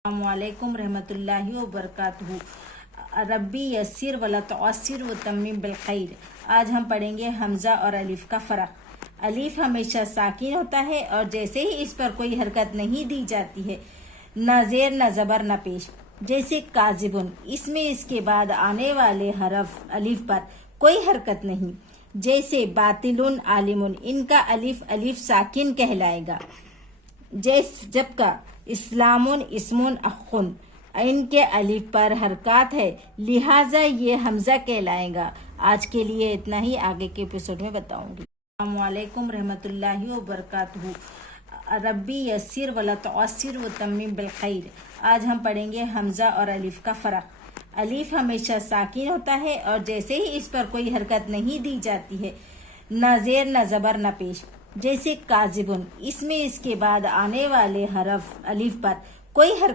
अस्सलामुअलैकुम रहमतुल्लाहि व बरकातहू। रब्बी यस्सिर वला तुअस्सिर व तम्मिम बिल खैर। आज हम पढ़ेंगे हमजा और अलिफ का फ़र्क। अलिफ हमेशा साकिन होता है और जैसे ही इस पर कोई हरकत नहीं दी जाती है, न ज़ेर न ज़बर न पेश, जैसे काज़िबुन, इसमें इसके बाद आने वाले हरफ अलिफ पर कोई हरकत नहीं। जैसे बातिलुन आलिमुन, इनका अलिफ अलिफ साकिन कहलाएगा। जबका इस्लामुन इस्मुन अखुन, इनके अलिफ पर हरकत है, लिहाजा ये हमजा कहलाएगा। आज के लिए इतना ही, आगे के एपिसोड में बताऊंगी। अस्सलामुअलैकुम रहमतुल्लाहि व बरकातहू। रब्बी यस्सिर वला तुअस्सिर व तम्मिम बिल खैर। आज हम पढ़ेंगे हमजा और अलिफ का फ़र्क। अलिफ हमेशा साकिन होता है और जैसे ही इस पर कोई हरकत नहीं दी जाती है, न ज़ेर न ज़बर न पेश, जैसे काज़िबुन, इसमें इसके बाद आने वाले हरफ अलिफ पर कोई हरकत